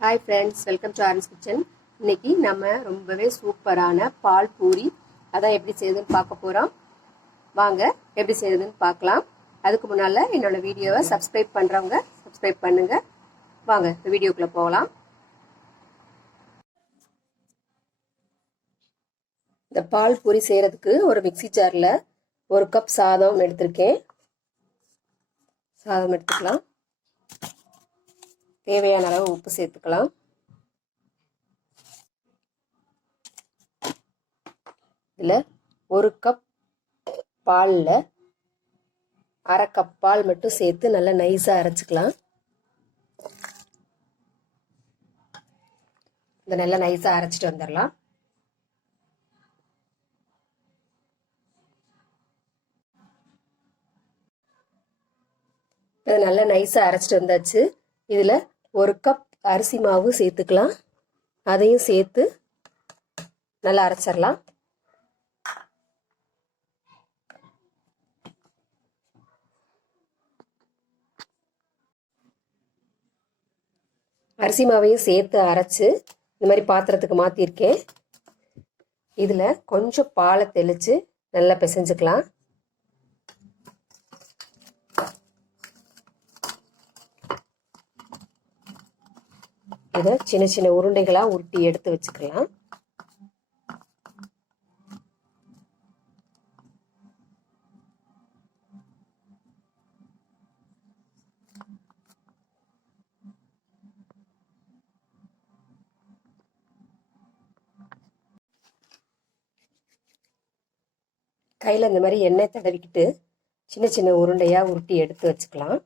Hi friends, welcome to Aaron's kitchen. இன்னைக்கு நம்ம ரொம்பவே சூப்பரான பால் பூரி அதான் எப்படி செய்யுதுன்னு பார்க்க போகிறோம். வாங்க எப்படி செய்யுதுன்னு பார்க்கலாம். அதுக்கு முன்னால் என்னோட வீடியோவை சப்ஸ்கிரைப் பண்ணுறவங்க சப்ஸ்கிரைப் பண்ணுங்கள். வாங்க வீடியோக்குள்ளே போகலாம். இந்த பால் பூரி செய்கிறதுக்கு ஒரு மிக்சி ஜாரில் 1 கப் சாதம் எடுத்திருக்கேன். சாதம் எடுத்துக்கலாம். தேவையான அளவு உப்பு சேர்த்துக்கலாம். இதில் 1 கப் பாலில் 1/2 கப் பால் மட்டும் சேர்த்து நல்லா நைஸாக அரைச்சிக்கலாம். இதை நல்லா நைஸாக அரைச்சிட்டு வந்துடலாம். இதை நல்லா நைஸாக அரைச்சிட்டு வந்தாச்சு. இதில் 1 கப் அரிசி மாவு சேர்த்துக்கலாம். அதையும் சேர்த்து நல்லா அரைச்சிடலாம். அரிசி மாவையும் சேர்த்து அரைச்சி இந்த மாதிரி பாத்திரத்துக்கு மாற்றிருக்கேன். இதில் கொஞ்சம் பாலை தெளித்து நல்லா பிசைஞ்சுக்கலாம். இதை சின்ன சின்ன உருண்டைகளாக உருட்டி எடுத்து வச்சுக்கலாம். கையில் இந்த மாதிரி எண்ணெய் தடவிக்கிட்டு சின்ன சின்ன உருண்டையாக உருட்டி எடுத்து வச்சுக்கலாம்.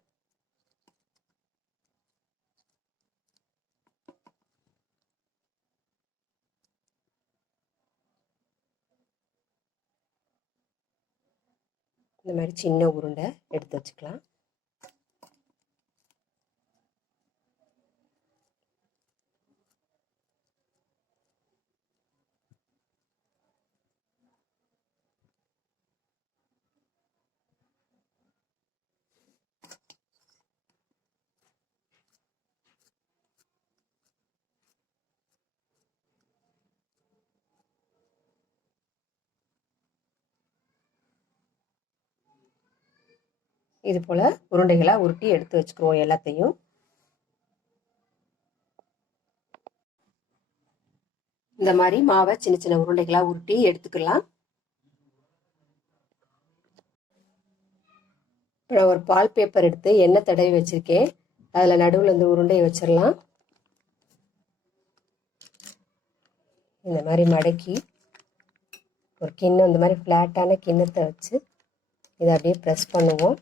இந்த மாதிரி சின்ன உருண்டை எடுத்து வச்சுக்கலாம். இது போல் உருண்டைகளாக உருட்டி எடுத்து வச்சுக்குவோம் எல்லாத்தையும். இந்த மாதிரி மாவை சின்ன சின்ன உருண்டைகளாக உருட்டி எடுத்துக்கலாம். இப்போ நான் ஒரு பால் பேப்பர் எடுத்து எண்ணெய் தடவி வச்சுருக்கேன். அதில் நடுவில் இந்த உருண்டையை வச்சிடலாம். இந்த மாதிரி மடக்கி ஒரு கிண்ணம், இந்த மாதிரி ஃப்ளாட்டான கிண்ணத்தை வச்சு இதை அப்படியே ப்ரெஸ் பண்ணுவோம்.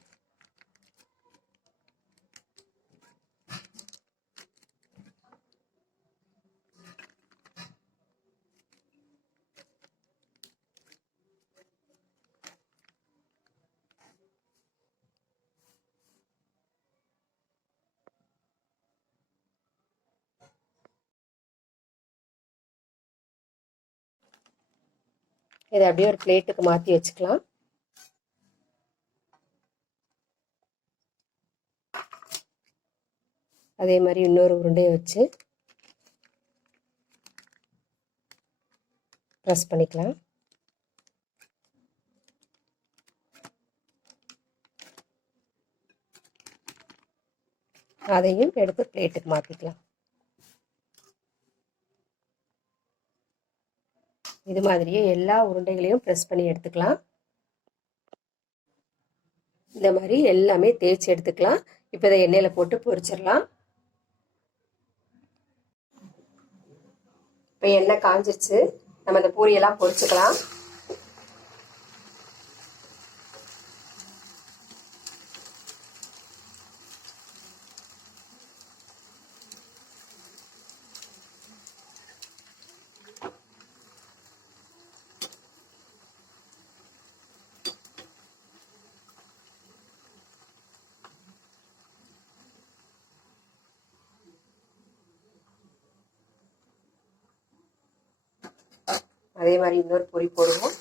இதை அப்படியே ஒரு பிளேட்டுக்கு மாற்றி வச்சுக்கலாம். அதே மாதிரி இன்னொரு உருண்டையை வச்சு ப்ரெஸ் பண்ணிக்கலாம். அதையும் எடுத்து பிளேட்டுக்கு மாற்றிக்கலாம். இது மாதிரியே எல்லா உருண்டைகளையும் ப்ரெஸ் பண்ணி எடுத்துக்கலாம். இந்த மாதிரி எல்லாமே தேய்ச்சி எடுத்துக்கலாம். இப்போ இதை எண்ணெயில் போட்டு பொரிச்சிடலாம். இப்போ எண்ணெய் காஞ்சிருச்சு. நம்ம இந்த பூரியெல்லாம் பொரிச்சுக்கலாம். அதே மாதிரி இன்னொரு பொரி போடுவோம்.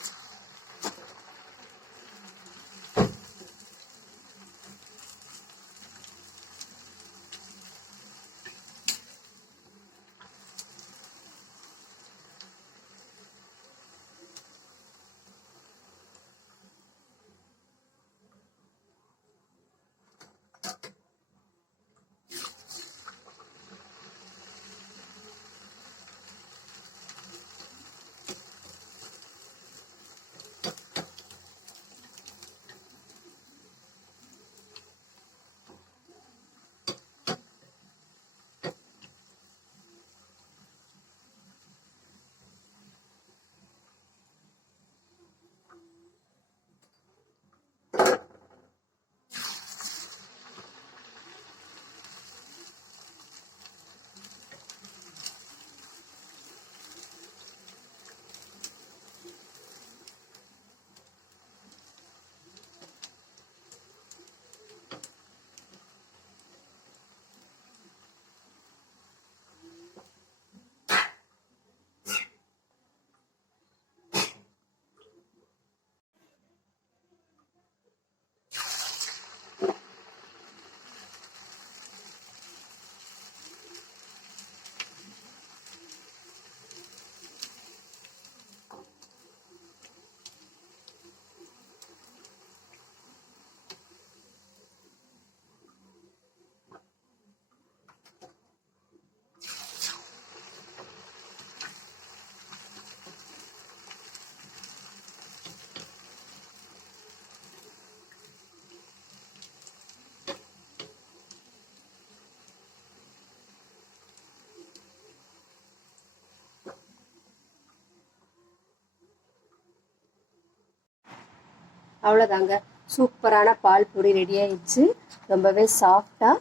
அவ்வளோதாங்க, சூப்பரான பால் பூரி ரெடி ஆயிடுச்சு. ரொம்பவே சாஃப்டாக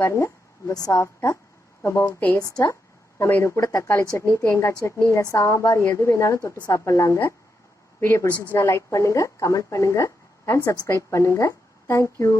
பாருங்கள், ரொம்ப சாஃப்டாக, ரொம்பவும் டேஸ்ட்டாக. நம்ம இது கூட தக்காளி சட்னி, தேங்காய் சட்னி, இல்லை சாம்பார் எது வேணாலும் தொட்டு சாப்பிட்லாங்க. வீடியோ பிடிச்சிருந்துச்சுன்னா லைக் பண்ணுங்கள், கமெண்ட் பண்ணுங்கள் அண்ட் சப்ஸ்கிரைப் பண்ணுங்கள். தேங்க்யூ.